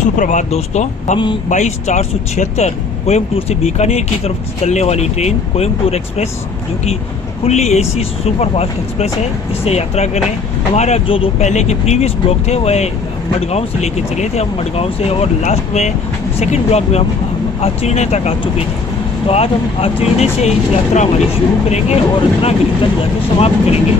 सुप्रभात दोस्तों, हम 22,476 कोयम्बटूर से बीकानेर की तरफ चलने वाली ट्रेन कोयम्बटूर एक्सप्रेस, जो कि फुल्ली एसी सुपरफास्ट एक्सप्रेस है, इससे यात्रा करें। हमारा जो दो पहले के प्रीवियस ब्लॉक थे वह मडगांव से लेके चले थे, हम मडगांव से, और लास्ट में सेकंड ब्लॉक में हम आचीर्ण तक आ चुके थे। तो आज हम आचीर्ण से यात्रा हमारी शुरू करेंगे और रत्नागिरी तक जाकर समाप्त करेंगे।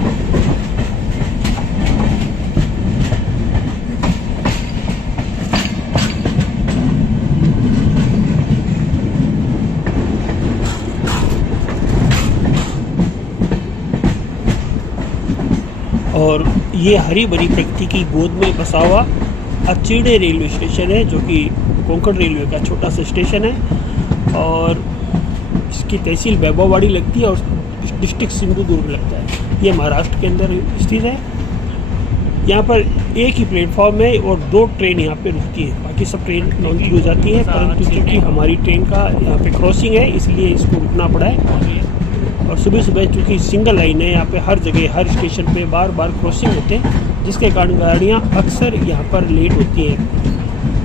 और ये हरी भरी प्रकृति की गोद में बसा हुआ अचीड़े रेलवे स्टेशन है, जो कि कोंकण रेलवे का छोटा सा स्टेशन है, और इसकी तहसील वैभववाड़ी लगती है और डिस्ट्रिक्ट सिंधुदुर्ग लगता है। ये महाराष्ट्र के अंदर स्थित है। यहाँ पर एक ही प्लेटफॉर्म है और दो ट्रेन यहाँ पे रुकती है, बाकी सब ट्रेन लॉन्गी हो जाती है, परंतु क्योंकि हमारी ट्रेन का यहाँ पे क्रॉसिंग है इसलिए इसको रुकना पड़ा है। और सुबह सुबह चूँकि सिंगल लाइन है, यहाँ पे हर जगह हर स्टेशन पे बार बार क्रॉसिंग होते हैं, जिसके कारण गाड़ियाँ अक्सर यहाँ पर लेट होती हैं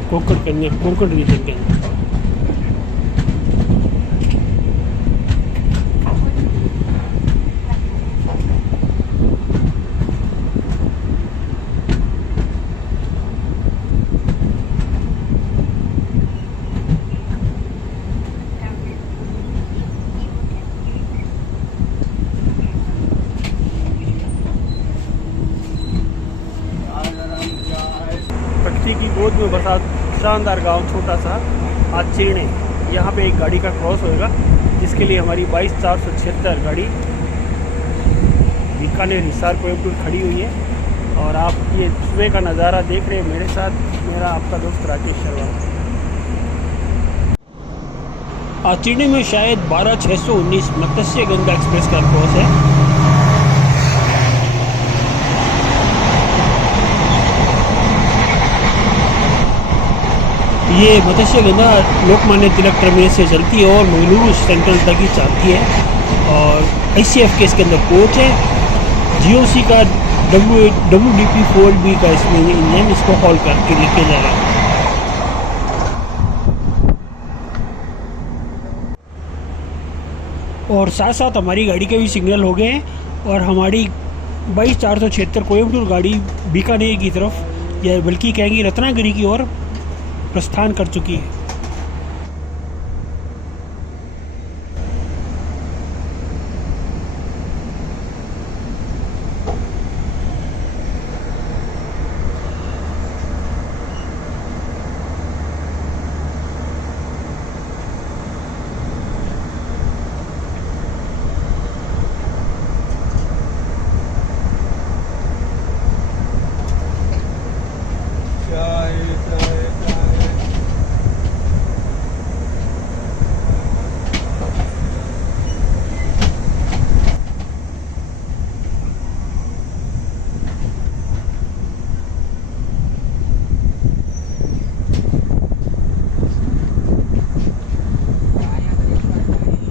कोंकण रीजन के अंदर। प्रकृति की गोद में बसा शानदार गांव छोटा सा आचीर्ण, यहाँ पे एक गाड़ी का क्रॉस होएगा, जिसके लिए हमारी 22,476 गाड़ी बीकानेर हिसार कोयम्बटूर खड़ी हुई है। और आप ये सुबह का नज़ारा देख रहे हैं मेरे साथ, मेरा आपका दोस्त राजेश शर्मा। आचीर्ण में शायद 12,619 मत्स्य गंगा एक्सप्रेस का क्रॉस है। ये मत्स्य गंगा लोकमान्य तिलक टर्मिनस से चलती है और मंगलुरु सेंट्रल तक ही जाती है। और ICF के इसके अंदर कोच है, GOC का WDP-4B का इसमें इंजन इसको हॉल करके लेके जा रहा है। और साथ साथ हमारी गाड़ी के भी सिग्नल हो गए हैं और हमारी 22,476 कोयम्बटूर गाड़ी बीकानेर की तरफ, या बल्कि कहेंगे रत्नागिरी की ओर प्रस्थान कर चुकी है।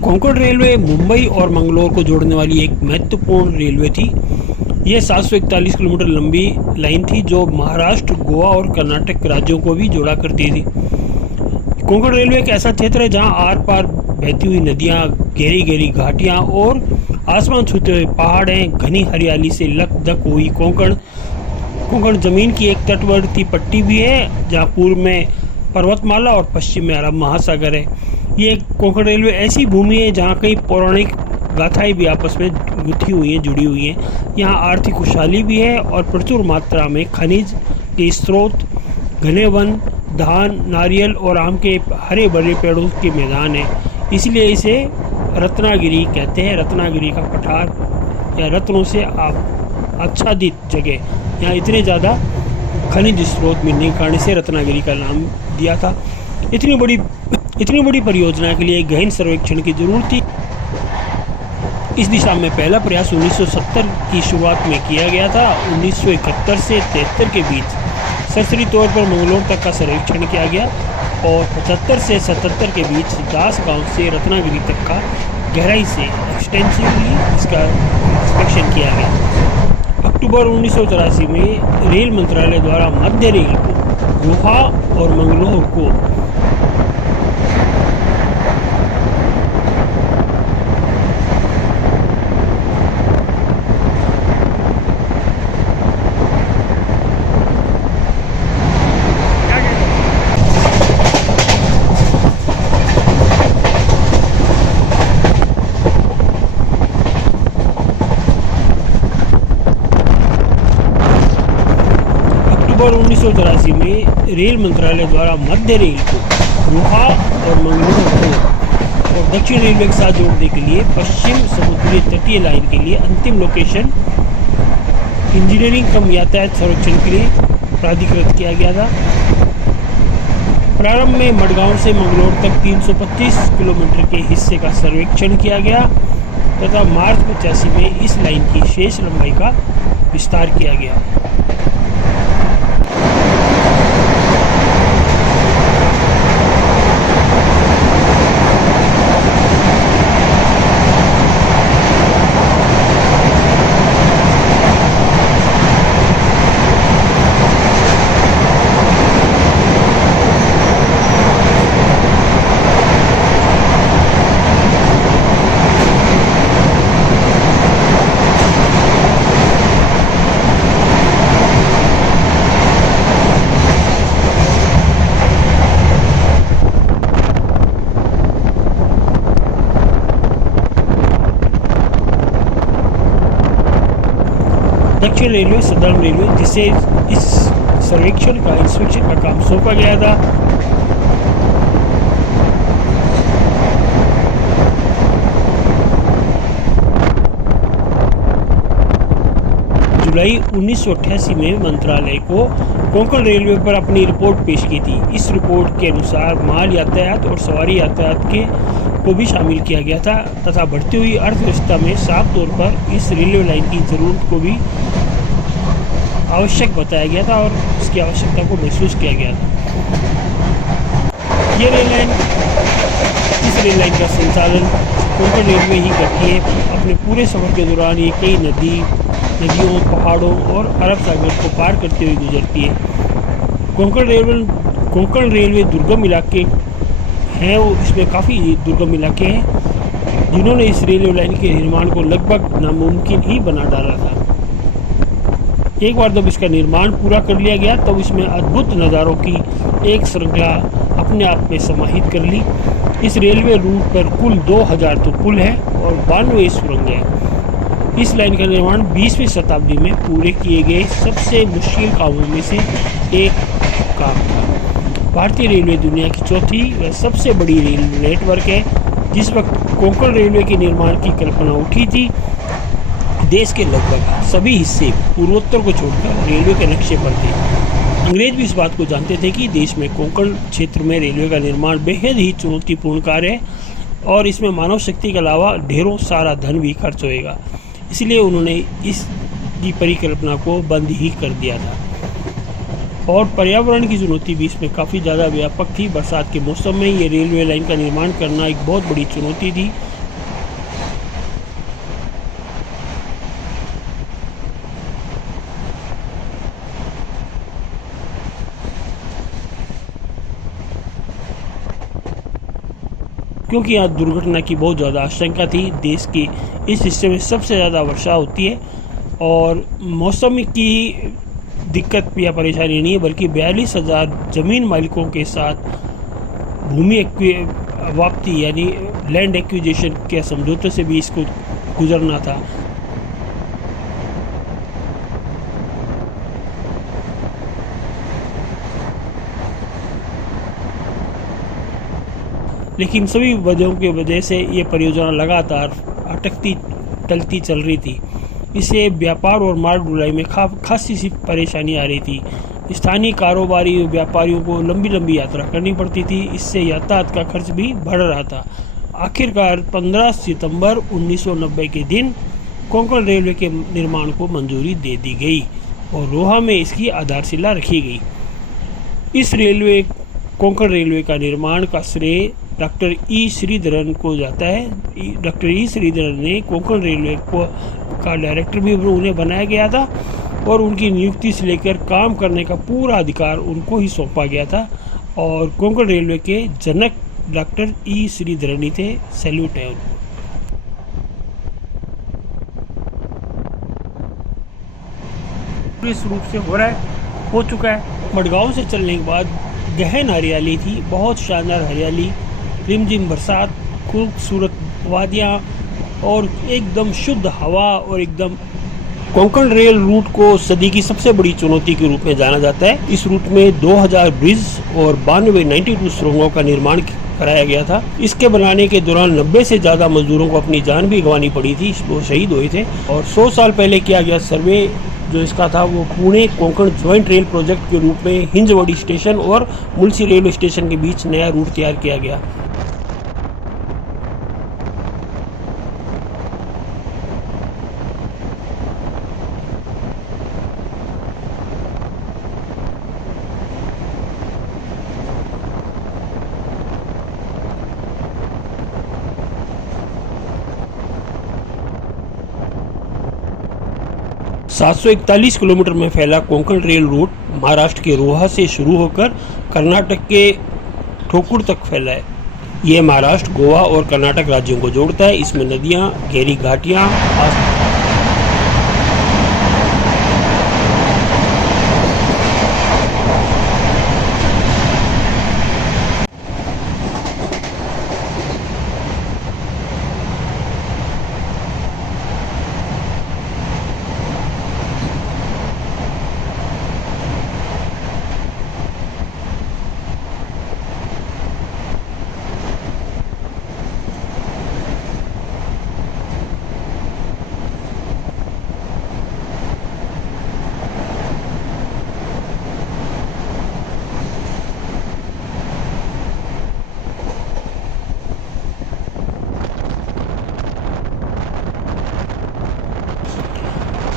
कोंकण रेलवे मुंबई और मंगलोर को जोड़ने वाली एक महत्वपूर्ण रेलवे थी। यह 741 किलोमीटर लंबी लाइन थी, जो महाराष्ट्र, गोवा और कर्नाटक राज्यों को भी जोड़ा करती थी। कोंकण रेलवे एक ऐसा क्षेत्र है जहां आर पार बहती हुई नदियां, गहरी गहरी घाटियां और आसमान छूते हुए पहाड़ हैं। घनी हरियाली से लकदक हुई कोंकण जमीन की एक तटवर्ती पट्टी भी है, जहाँ पूर्व में पर्वतमाला और पश्चिम में अरब महासागर है। ये कोंकण रेलवे ऐसी भूमि है जहाँ कई पौराणिक गाथाएं भी आपस में गुथी हुई हैं, जुड़ी हुई हैं। यहाँ आर्थिक खुशहाली भी है और प्रचुर मात्रा में खनिज के स्रोत, घने वन, धान, नारियल और आम के हरे भरे पेड़ों के मैदान है। इसलिए इसे रत्नागिरी कहते हैं, रत्नागिरी का पठार या रत्नों से आच्छादित जगह। यहाँ इतने ज़्यादा खनिज स्रोत मिलने के कारण से रत्नागिरी का नाम दिया था। इतनी बड़ी परियोजना के लिए गहन सर्वेक्षण की जरूरत थी। इस दिशा में पहला प्रयास 1970 की शुरुआत में किया गया था। 1971 से 73 के बीच सरसरी तौर पर मंगलोर तक का सर्वेक्षण किया गया और 75 से 77 के बीच दास गांव से रत्नागिरी तक का गहराई से एक्सटेंसिवली इसका इंस्पेक्शन किया गया। अक्टूबर 1983 में रेल मंत्रालय द्वारा मध्य रेल को रोहा और मंगलोर को अक्टूबर 1983 में रेल मंत्रालय द्वारा मध्य रेल को रोहा और मंगलोर को और दक्षिण रेलवे के साथ जोड़ने के लिए पश्चिम समुद्री तटीय लाइन के लिए अंतिम लोकेशन इंजीनियरिंग कम यातायात संरक्षण के लिए प्राधिकृत किया गया था। प्रारंभ में मडगांव से मंगलोर तक 325 किलोमीटर के हिस्से का सर्वेक्षण किया गया तथा मार्च 85 में इस लाइन की शेष लंबाई का विस्तार किया गया। दक्षिण रेलवे सदर्न रेलवे जिसे इस सर्वेक्षण का इंस्पेक्शन का काम सौंपा गया था, जुलाई 1988 में मंत्रालय को कोंकण रेलवे पर अपनी रिपोर्ट पेश की थी। इस रिपोर्ट के अनुसार माल यातायात और सवारी यातायात को भी शामिल किया गया था तथा बढ़ती हुई अर्थव्यवस्था में साफ तौर पर इस रेलवे लाइन की ज़रूरत को भी आवश्यक बताया गया था और उसकी आवश्यकता को महसूस किया गया था। इस रेल लाइन का संचालन कोंकण रेलवे ही करती है। अपने पूरे सफर के दौरान ये कई नदियों, पहाड़ों और अरब सागर को पार करते हुए गुजरती है। कोंकण रेलवे दुर्गम इलाके हैं, वो इसमें काफ़ी दुर्गम इलाके हैं जिन्होंने इस रेलवे लाइन के निर्माण को लगभग नामुमकिन ही बना डाला था। एक बार जब इसका निर्माण पूरा कर लिया गया तब इसमें अद्भुत नज़ारों की एक श्रृंखला अपने आप में समाहित कर ली। इस रेलवे रूट पर कुल 2000 तो पुल है और 92 सुरंग है। इस लाइन का निर्माण 20वीं शताब्दी में पूरे किए गए सबसे मुश्किल कामों में से एक काम था। भारतीय रेलवे दुनिया की चौथी व सबसे बड़ी रेल नेटवर्क है। जिस वक्त कोंकण रेलवे के निर्माण की कल्पना उठी थी, देश के लगभग सभी हिस्से पूर्वोत्तर को छोड़कर रेलवे के नक्शे पर थे। अंग्रेज भी इस बात को जानते थे कि देश में कोंकण क्षेत्र में रेलवे का निर्माण बेहद ही चुनौतीपूर्ण कार्य है और इसमें मानव शक्ति के अलावा ढेरों सारा धन भी खर्च होएगा। इसलिए उन्होंने इसकी परिकल्पना को बंद ही कर दिया था। और पर्यावरण की चुनौती भी इसमें काफ़ी ज़्यादा व्यापक थी। बरसात के मौसम में ये रेलवे लाइन का निर्माण करना एक बहुत बड़ी चुनौती थी। क्योंकि यहाँ दुर्घटना की बहुत ज़्यादा आशंका थी। देश के इस हिस्से में सबसे ज़्यादा वर्षा होती है और मौसम की दिक्कत या परेशानी नहीं है, बल्कि 42,000 ज़मीन मालिकों के साथ भूमि वापसी यानी लैंड एक्विजिशन के समझौते से भी इसको गुजरना था। लेकिन सभी वजहों की वजह से ये परियोजना लगातार अटकती टलती चल रही थी। इससे व्यापार और माल ढुलाई में खासी सी परेशानी आ रही थी। स्थानीय कारोबारी व्यापारियों को लंबी लंबी यात्रा करनी पड़ती थी। इससे यातायात का खर्च भी बढ़ रहा था। आखिरकार 15 सितंबर 1990 के दिन कोंकण रेलवे के निर्माण को मंजूरी दे दी गई और रोहा में इसकी आधारशिला रखी गई। इस कोंकण रेलवे का निर्माण का श्रेय डॉक्टर ई श्रीधरन को जाता है। डॉक्टर ई श्रीधरन ने कोंकण रेलवे का डायरेक्टर भी उन्हें बनाया गया था और उनकी नियुक्ति से लेकर काम करने का पूरा अधिकार उनको ही सौंपा गया था। और कोंकण रेलवे के जनक डॉक्टर ई श्रीधरन थे। सैल्यूट है उनको। इस रूप से हो चुका है। मडगांव से चलने के बाद गहन हरियाली थी, बहुत शानदार हरियाली, रिमझिम बरसात, खूबसूरत वादियाँ और एकदम शुद्ध हवा और एकदम। कोंकण रेल रूट को सदी की सबसे बड़ी चुनौती के रूप में जाना जाता है। इस रूट में 2000 ब्रिज और 92 सुरंगों का निर्माण कराया गया था। इसके बनाने के दौरान 90 से ज़्यादा मजदूरों को अपनी जान भी गंवानी पड़ी थी, वो शहीद हुए थे। और 100 साल पहले किया गया सर्वे जो इसका था वो Pune Konkan joint rail project के रूप में हिंजवड़ी स्टेशन और मुलसी रेलवे स्टेशन के बीच नया रूट तैयार किया गया। सात 741 किलोमीटर में फैला कोंकण रेल रूट महाराष्ट्र के रोहा से शुरू होकर कर्नाटक के ठोकुर तक फैला है। ये महाराष्ट्र, गोवा और कर्नाटक राज्यों को जोड़ता है। इसमें नदियाँ, गहरी घाटियाँ,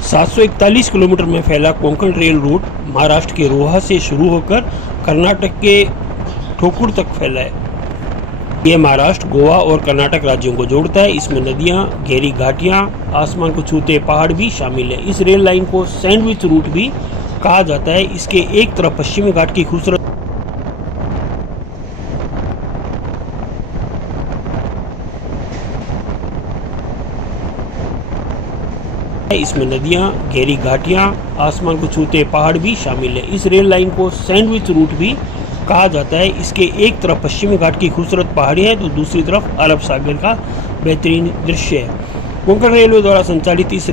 सात 741 किलोमीटर में फैला कोंकण रेल रूट महाराष्ट्र के रोहा से शुरू होकर कर्नाटक के ठोकुर तक फैला है। ये महाराष्ट्र, गोवा और कर्नाटक राज्यों को जोड़ता है। इसमें नदियाँ, गहरी घाटियाँ, आसमान को छूते पहाड़ भी शामिल है। इस रेल लाइन को सैंडविच रूट भी कहा जाता है। इसके एक तरफ पश्चिमी घाट की खूबसूरत इसमें नदियाँ, गहरी घाटियाँ, आसमान को छूते पहाड़ भी शामिल है। इस रेल लाइन को सैंडविच रूट भी कहा जाता है। इसके एक तरफ पश्चिमी घाट की खूबसूरत पहाड़ियाँ हैं तो दूसरी तरफ अरब सागर का बेहतरीन दृश्य है। कोंकण रेलवे द्वारा संचालित इस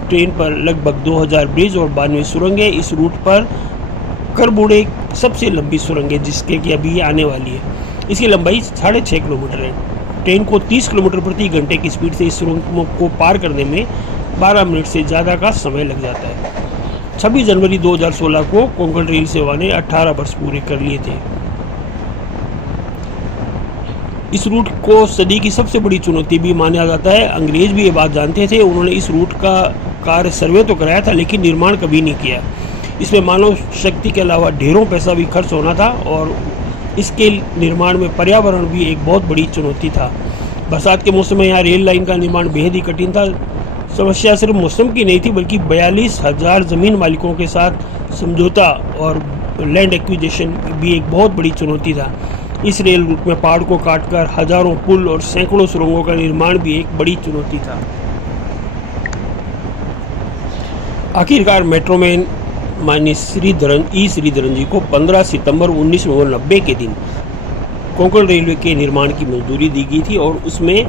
ट्रेन पर लगभग 2000 ब्रिज और 92 सुरंग है। इस रूट पर करबुड़े सबसे लंबी सुरंग है जिसके की अभी आने वाली है। इसकी लंबाई 6.5 किलोमीटर है। ट्रेन को 30 किलोमीटर प्रति घंटे की स्पीड से इस सुरंग को पार करने में 12 मिनट से ज़्यादा का समय लग जाता है। 26 जनवरी 2016 को कोंकण रेल सेवा ने 18 वर्ष पूरे कर लिए थे। इस रूट को सदी की सबसे बड़ी चुनौती भी माना जाता है। अंग्रेज भी ये बात जानते थे। उन्होंने इस रूट का कार्य सर्वे तो कराया था लेकिन निर्माण कभी नहीं किया। इसमें मानव शक्ति के अलावा ढेरों पैसा भी खर्च होना था और इसके निर्माण में पर्यावरण भी एक बहुत बड़ी चुनौती था। बरसात के मौसम में यहाँ रेल लाइन का निर्माण बेहद ही कठिन था। समस्या सिर्फ मौसम की नहीं थी बल्कि 42,000 ज़मीन मालिकों के साथ समझौता और लैंड एक्विजिशन भी एक बहुत बड़ी चुनौती था। इस रेल रूट में पहाड़ को काटकर हजारों पुल और सैकड़ों सुरंगों का निर्माण भी एक बड़ी चुनौती था। आखिरकार मेट्रोमैन माननीय श्रीधरन जी को 15 सितंबर 1990 के दिन कोंकण रेलवे के निर्माण की मंजूरी दी गई थी और उसमें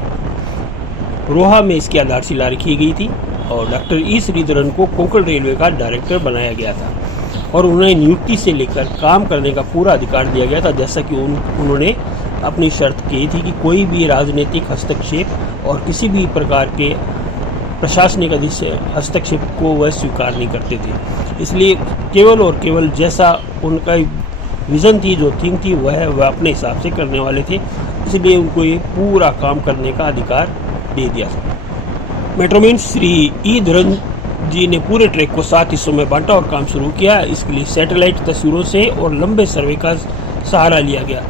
रोहा में इसकी आधारशिला रखी गई थी और डॉक्टर ई श्रीधरन को कोंकण रेलवे का डायरेक्टर बनाया गया था और उन्हें नियुक्ति से लेकर काम करने का पूरा अधिकार दिया गया था। जैसा कि उन्होंने अपनी शर्त की थी कि कोई भी राजनीतिक हस्तक्षेप और किसी भी प्रकार के प्रशासनिक हस्तक्षेप को वह स्वीकार नहीं करते थे। इसलिए केवल और केवल जैसा उनका विज़न थी, जो थिंक थी, वह अपने हिसाब से करने वाले थे। इसलिए उनको ये पूरा काम करने का अधिकार दे दिया। मेट्रोमैन श्री ई धरन जी ने पूरे ट्रैक को 7 हिस्सों में बांटा और काम शुरू किया। इसके लिए सैटेलाइट तस्वीरों से और लंबे सर्वे का सहारा लिया गया।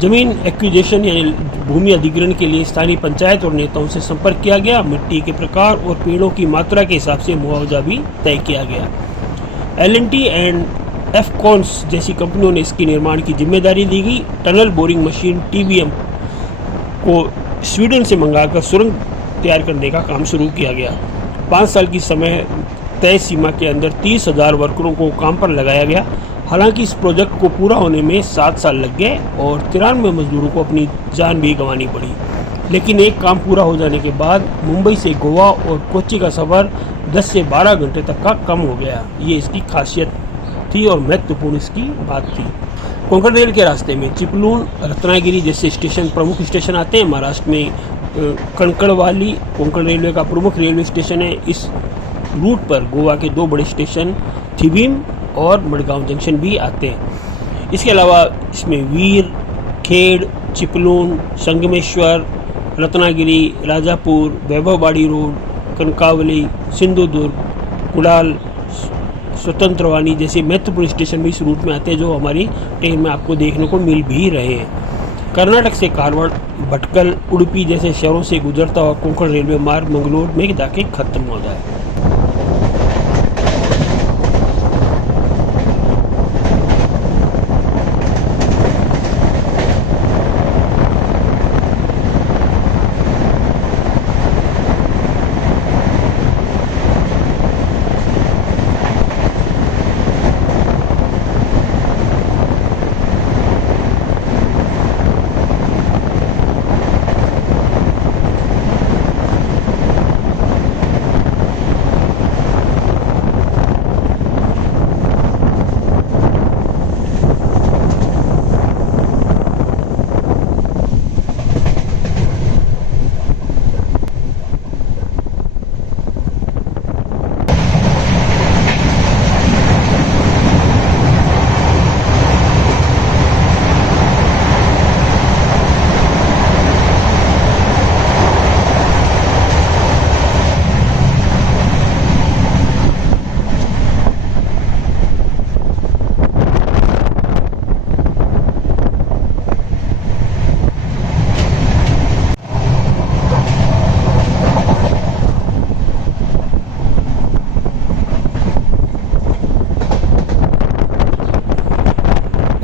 जमीन एक्विजिशन यानी भूमि अधिग्रहण के लिए स्थानीय पंचायत और नेताओं से संपर्क किया गया। मिट्टी के प्रकार और पेड़ों की मात्रा के हिसाब से मुआवजा भी तय किया गया। L&T एंड एफकॉन्स जैसी कंपनियों ने इसके निर्माण की जिम्मेदारी दी गई। टनल बोरिंग मशीन TBM को स्वीडन से मंगाकर सुरंग तैयार करने का काम शुरू किया गया। 5 साल की समय तय सीमा के अंदर 30,000 वर्करों को काम पर लगाया गया। हालांकि इस प्रोजेक्ट को पूरा होने में 7 साल लग गए और 93 मजदूरों को अपनी जान भी गंवानी पड़ी। लेकिन एक काम पूरा हो जाने के बाद मुंबई से गोवा और कोच्चि का सफ़र 10 से 12 घंटे तक का कम हो गया। ये इसकी खासियत थी और महत्वपूर्ण इसकी बात थी। कोंकण रेल के रास्ते में चिपलून, रत्नागिरी जैसे स्टेशन प्रमुख स्टेशन आते हैं। महाराष्ट्र में कणकणवाली कोंकण रेलवे का प्रमुख रेलवे स्टेशन है। इस रूट पर गोवा के 2 बड़े स्टेशन थिबीम और मडगांव जंक्शन भी आते हैं। इसके अलावा इसमें वीर, खेड़, चिपलून, संगमेश्वर, रत्नागिरी, राजापुर, वैभववाड़ी रोड, कनकावली, सिंधुदुर्ग, कुडाल, स्वतंत्रवानी जैसे महत्वपूर्ण स्टेशन भी इस रूट में आते हैं, जो हमारी ट्रेन में आपको देखने को मिल भी रहे हैं। कर्नाटक से कारवाड़, भटकल, उडुपी जैसे शहरों से गुजरता हुआ कोंकण रेलवे मार्ग मंगलोर में जाके खत्म होता है।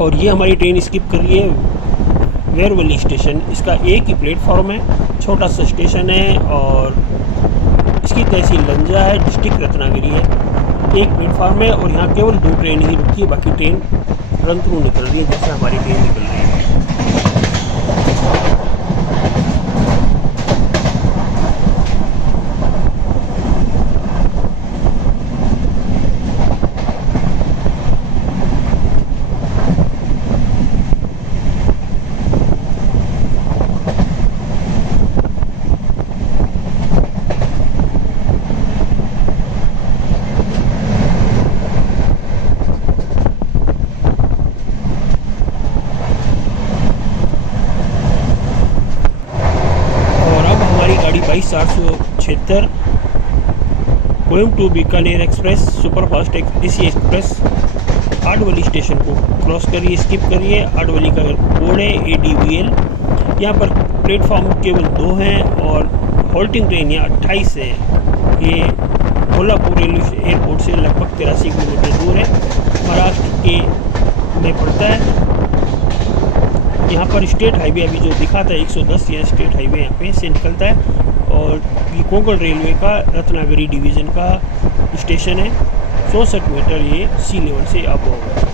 और ये हमारी ट्रेन स्किप कर रही है वेरवली स्टेशन। इसका एक ही प्लेटफॉर्म है, छोटा सा स्टेशन है और इसकी तहसील लंजा है, डिस्ट्रिक्ट रत्नागिरी है। एक प्लेटफॉर्म है और यहाँ केवल 2 ट्रेन ही रुकती है, बाकी ट्रेन तुरंत निकल रही है जैसे हमारी ट्रेन निकल रही है। गाड़ी 22,876 Coimbatore Bikaner express superfast AC express Adavali station को क्रॉस करिए, स्किप करिए। आडवली का कोड है ADVL। यहाँ पर प्लेटफॉर्म केवल 2 हैं और होल्टिंग ट्रेन यहाँ 28 है। ये कोल्हापुर रेलवे एयरपोर्ट से लगभग 83 किलोमीटर दूर है, महाराष्ट्र के में पड़ता है। यहाँ पर स्टेट हाईवे अभी जो दिखा था 110 यह स्टेट हाईवे यहाँ पे से निकलता है और ये कोंकण रेलवे का रत्नागिरी डिवीज़न का स्टेशन है। 64 मीटर ये सी लेवल से अब होगा।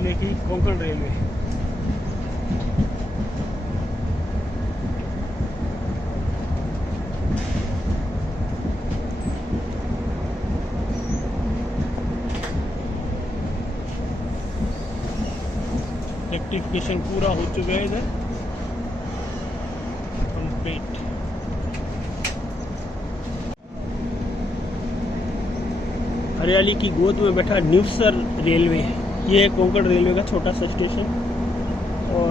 रेलवे की कोंकण रेलवे। इलेक्ट्रिफिकेशन पूरा हो चुका है इधर कंप्लीट। हरियाली की गोद में बैठा न्यूसर रेलवे है। ये है कोंकण रेलवे का छोटा सा स्टेशन। और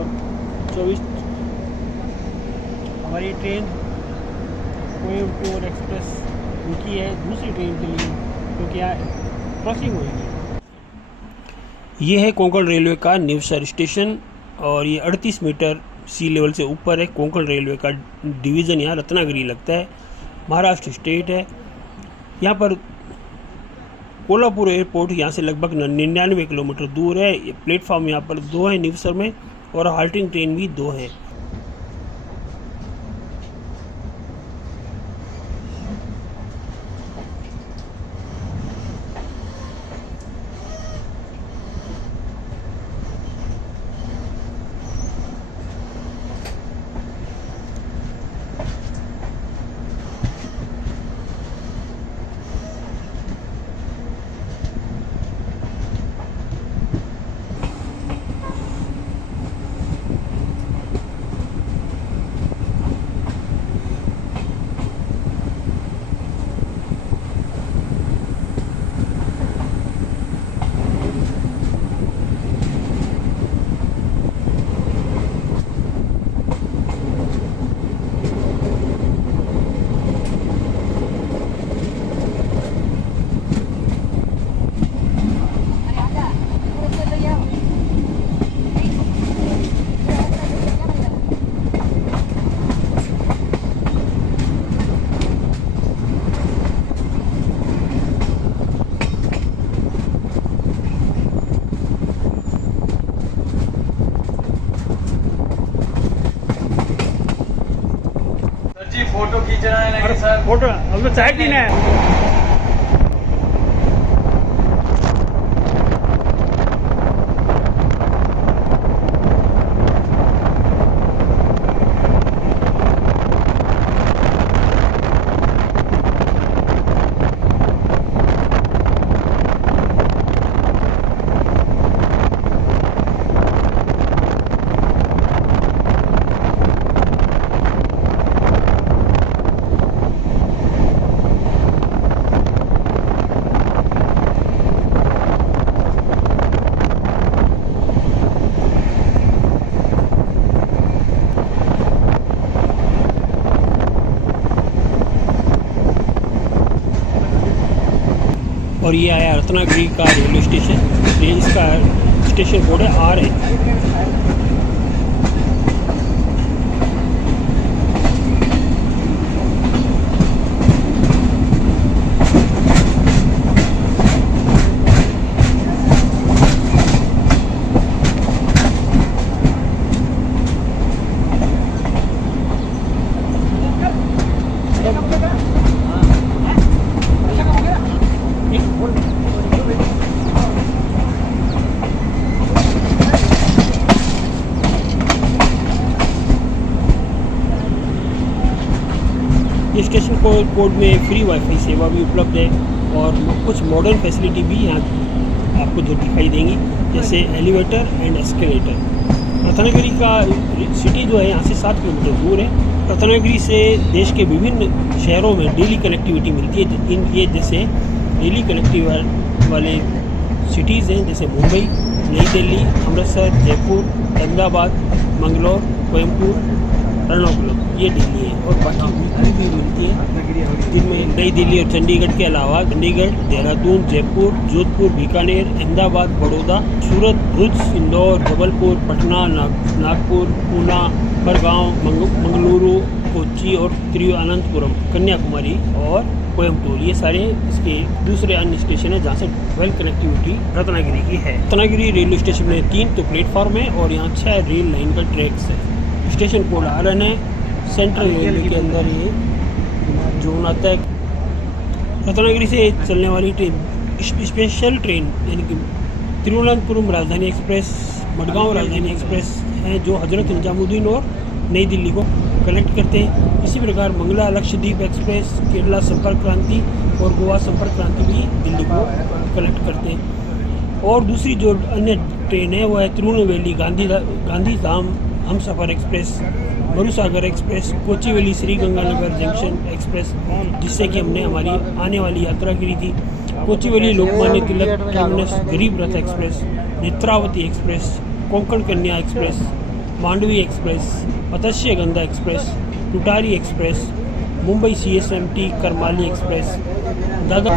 24 हमारी ट्रेन कोयम्बटूर एक्सप्रेस रुकी है दूसरी ट्रेन के लिए, क्योंकि यहाँ क्रॉसिंग होगी। ये है कोंकण रेलवे का न्यूसर स्टेशन और ये 38 मीटर सी लेवल से ऊपर है। कोंकण रेलवे का डिवीज़न यहाँ रत्नागिरी लगता है, महाराष्ट्र स्टेट है। यहाँ पर कोल्हापुर एयरपोर्ट यहाँ से लगभग 99 किलोमीटर दूर है। ये प्लेटफॉर्म यहाँ पर 2 है न्यूसर में, और हाल्टिंग ट्रेन भी 2 है। फोटो खींचना है नहीं सर? फोटो हम तो चाय पीना है। और ये आया रत्नागिरी का रेलवे स्टेशन। इसका स्टेशन कोड है RN। स्टेशन कोड में फ्री वाईफाई सेवा भी उपलब्ध है और कुछ मॉडर्न फैसिलिटी भी यहाँ आपको दिखाई देंगी, जैसे एलिवेटर एंड एस्केलेटर। रत्नागिरी का सिटी जो है यहाँ से 7 किलोमीटर दूर है। रत्नागिरी से देश के विभिन्न शहरों में डेली कनेक्टिविटी मिलती है। ये जैसे डेली कनेक्टिविटी वाले सिटीज़ हैं, जैसे मुंबई, नई दिल्ली, अमृतसर, जयपुर, अहमदाबाद, मंगलौर, कोयम्बटूर, एर्नाकुलम, ये दिल्ली है। और बाकी भी मिलती है, जिनमें नई दिल्ली और चंडीगढ़ के अलावा चंडीगढ़, देहरादून, जयपुर, जोधपुर, बीकानेर, अहमदाबाद, बड़ौदा, सूरत, भुज, इंदौर, जबलपुर, पटना, नागपुर, पूना, बड़गांव, मंगलुरु, कोच्चि और तिरुवनंतपुरम, कन्याकुमारी और कोयम्बटूर, ये सारे इसके दूसरे अन्य स्टेशन है जहाँ से वेल कनेक्टिविटी रत्नागिरी की है। रत्नागिरी रेलवे स्टेशन में 3 तो प्लेटफॉर्म है और यहाँ 6 रेल लाइन का ट्रैक्स है। स्टेशन कोड RN है। सेंट्रल रेलवे के अंदर ये जोन आता है। रत्नागिरी से चलने वाली ट्रेन स्पेशल ट्रेन यानी कि तिरुवनंतपुरम राजधानी एक्सप्रेस, मडगांव राजधानी एक्सप्रेस हैं जो हजरत निजामुद्दीन और नई दिल्ली को कनेक्ट करते हैं। इसी प्रकार मंगला लक्षद्वीप एक्सप्रेस, केरला संपर्क क्रांति और गोवा संपर्क क्रांति भी दिल्ली को कनेक्ट करते हैं। और दूसरी जो अन्य ट्रेन है वो है Tirunelveli Gandhidham Humsafar express, Marusagar express, Kochuveli Sriganganagar junction express, जिससे कि हमने हमारी आने वाली यात्रा करी थी। Kochuveli Lokmanya Tilak terminus Garib Rath express, Netravati express, Konkan Kanya express, Mandovi express, Matsyagandha express, Tutari express, Mumbai CSMT Karmali express, Dadar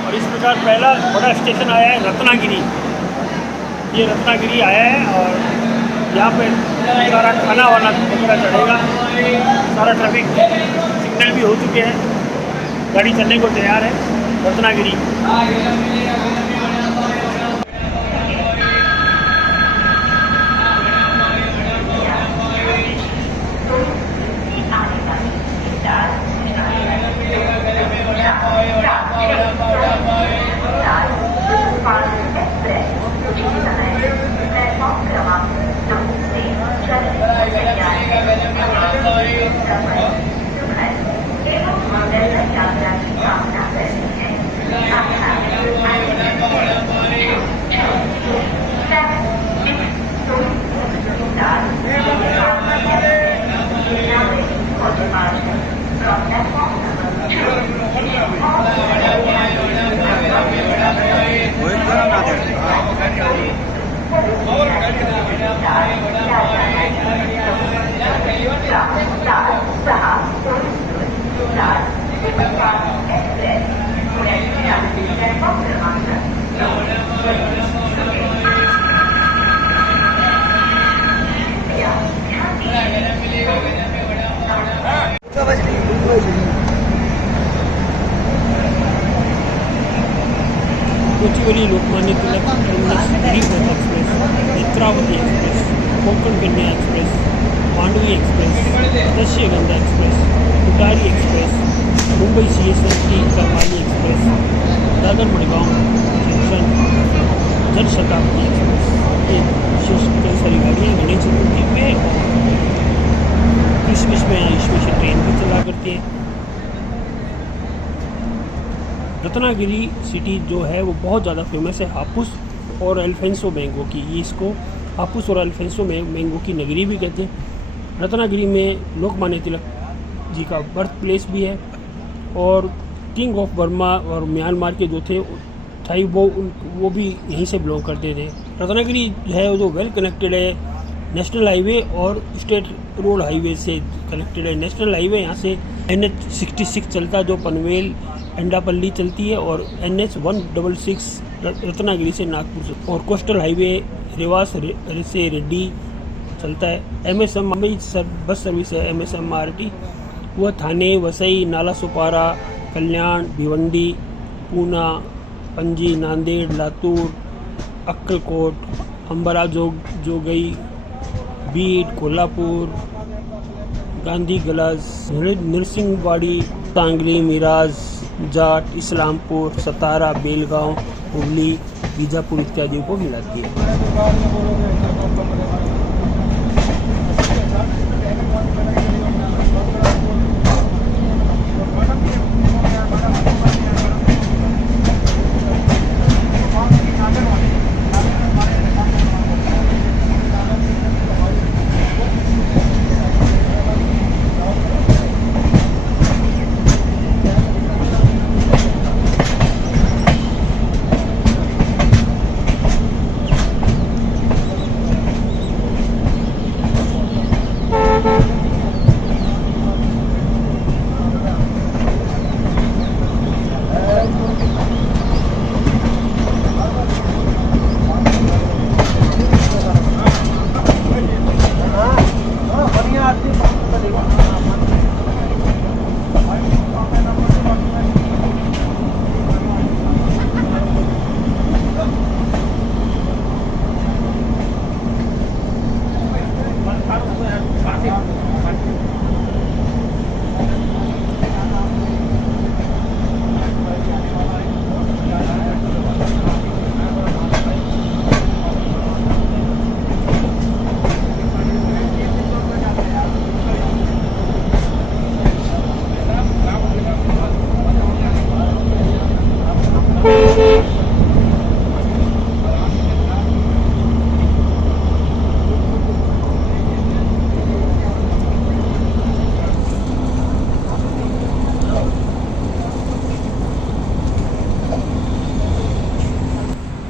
और इस प्रकार पहला बड़ा स्टेशन आया है रत्नागिरी। ये रत्नागिरी आया है और यहाँ पे सारा खाना वाना वगैरह चढ़ेगा। सारा ट्रैफिक सिग्नल भी हो चुके हैं, गाड़ी चलने को तैयार है। Ratnagiri Kochuveli Lokmanya Tilak terminus Garib Rath express, Netravati express, Konkan Kanya express, Mandovi express, Matsyagandha express, Tutari express, Mumbai CSMT Karmali express, Dadar Madgaon junction Janshatabdi express. ये विशेष कई सारी गाड़ियाँ गणेश चतुर्थी पे क्रिसमस में स्पेशल ट्रेन भी चला करती हैं। रत्नागिरी सिटी जो है वो बहुत ज़्यादा फेमस है हापुस और अल्फांसो मैंगो की। ये इसको हापुस और अल्फांसो मैंगो की नगरी भी कहते हैं। रत्नागिरी में लोकमान्य तिलक जी का बर्थ प्लेस भी है और किंग ऑफ बर्मा और म्यांमार के जो थे थाई वो भी यहीं से बिलोंग करते थे। रत्नागिरी है वो जो वेल कनेक्टेड है, नेशनल हाईवे और स्टेट रोड हाईवे से कनेक्टेड है। नेशनल हाईवे यहाँ से NH66 चलता है जो पनवेल एंडापल्ली चलती है और NH 166 रत्नागिरी से नागपुर से, और कोस्टल हाईवे रेवास से रेड्डी चलता है। MSM मुंबई बस सर्विस है MSMRT, वह थाने, वसई, नाला सोपारा, कल्याण, भिवंडी, पूना, पणजी, नांदेड़, लातूर, अक्कलकोट, हंबरा जोगई, बीड, कोल्हापुर, गांधी गलस, नरसिंहवाड़ी, सांगली, मिराज, जाट, इस्लामपुर, सतारा, बेलगांव, हुगली, बीजापुर इत्यादि को मिलाती है।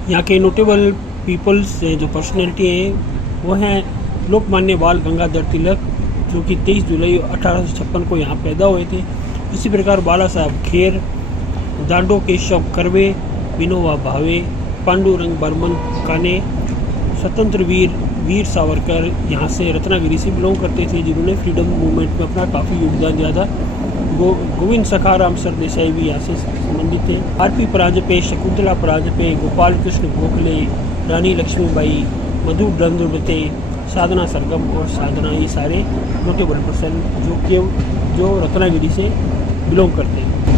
यहाँ के नोटेबल पीपल्स जो पर्सनैलिटी हैं वो हैं लोकमान्य बाल गंगाधर तिलक, जो कि 23 जुलाई 1856 को यहाँ पैदा हुए थे। इसी प्रकार बाला साहब खेर, दांडो केशव कर्वे, विनोबा भावे, पांडुरंग बर्मन काने, स्वतंत्र वीर सावरकर यहाँ से रत्नागिरी से बिलोंग करते थे, जिन्होंने फ्रीडम मूवमेंट में अपना काफ़ी योगदान दिया था। गोविंद सखाराम सरदेसाई भी यहाँ से संबंधित थे। आर.पी. परांजपे, शकुंतला परांजपे, गोपाल कृष्ण गोखले, रानी लक्ष्मीबाई, मधु बंद्योपाध्याय, साधना सरगम और साधना, ये सारे नोटेबल पर्सन जो रत्नागिरी से बिलोंग करते हैं।